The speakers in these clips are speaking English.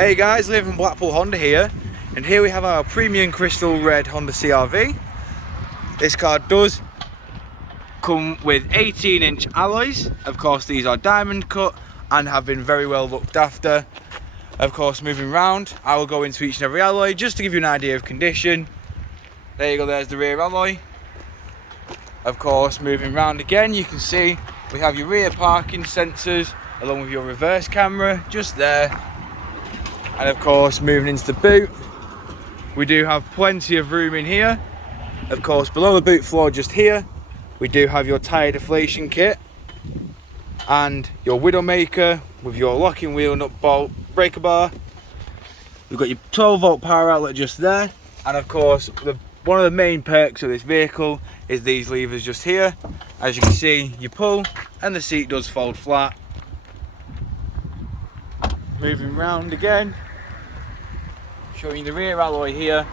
Hey guys, Liam from Blackpool Honda here, and here we have our premium crystal red Honda CR-V. This car does come with 18-inch alloys. Of course, these are diamond cut and have been very well looked after. Of course, moving round, I will go into each and every alloy just to give you an idea of condition. There you go, there's the rear alloy. Of course, moving round again, you can see we have your rear parking sensors along with your reverse camera just there. And of course, moving into the boot, we do have plenty of room in here. Of course, below the boot floor just here, we do have your tyre deflation kit and your Widowmaker with your locking wheel nut bolt breaker bar. We've got your 12-volt power outlet just there. And of course, one of the main perks of this vehicle is these levers just here. As you can see, you pull and the seat does fold flat. Moving round again, showing you the rear alloy here.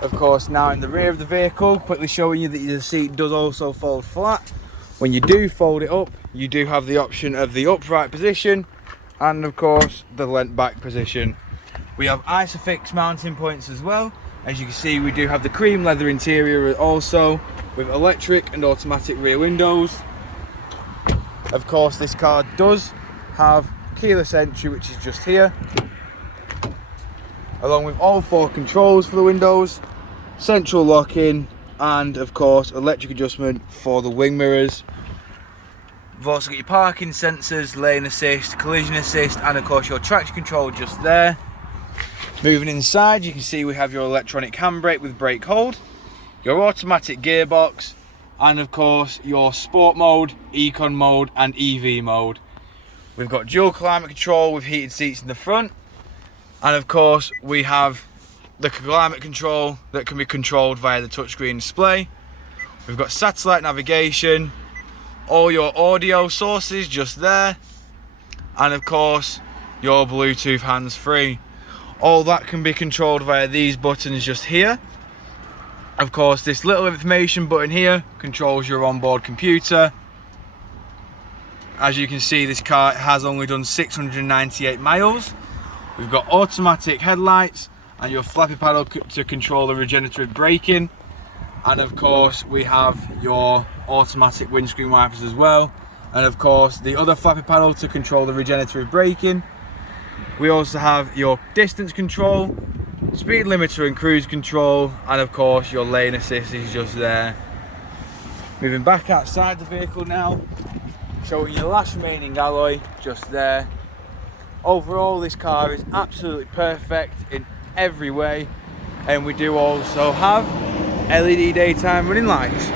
Of course, now in the rear of the vehicle, quickly showing you that the seat does also fold flat. When you do fold it up, you do have the option of the upright position and of course the leant back position. We have Isofix mounting points as well. As you can see, we do have the cream leather interior also with electric and automatic rear windows. Of course, this car does have keyless entry, which is just here, along with all 4 controls for the windows, central locking, and of course electric adjustment for the wing mirrors. You've also got your parking sensors, lane assist, collision assist, and of course your traction control just there. Moving inside, you can see we have your electronic handbrake with brake hold, your automatic gearbox, and of course your sport mode, econ mode, and EV mode. We've got dual climate control with heated seats in the front, and of course we have the climate control that can be controlled via the touchscreen display. We've got satellite navigation, all your audio sources just there, and of course your Bluetooth hands-free. All that can be controlled via these buttons just here. Of course, this little information button here controls your onboard computer. As you can see, this car has only done 698 miles. We've got automatic headlights and your flappy paddle to control the regenerative braking. And of course, we have your automatic windscreen wipers as well. And of course, the other flappy paddle to control the regenerative braking. We also have your distance control, speed limiter and cruise control, and of course, your lane assist is just there. Moving back outside the vehicle now, showing you the last remaining alloy just there. Overall, this car is absolutely perfect in every way, and we do also have LED daytime running lights.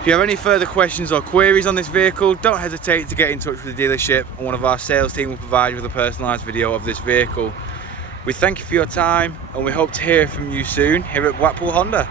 If you have any further questions or queries on this vehicle, don't hesitate to get in touch with the dealership, and one of our sales team will provide you with a personalised video of this vehicle. We thank you for your time, and we hope to hear from you soon here at Blackpool Honda.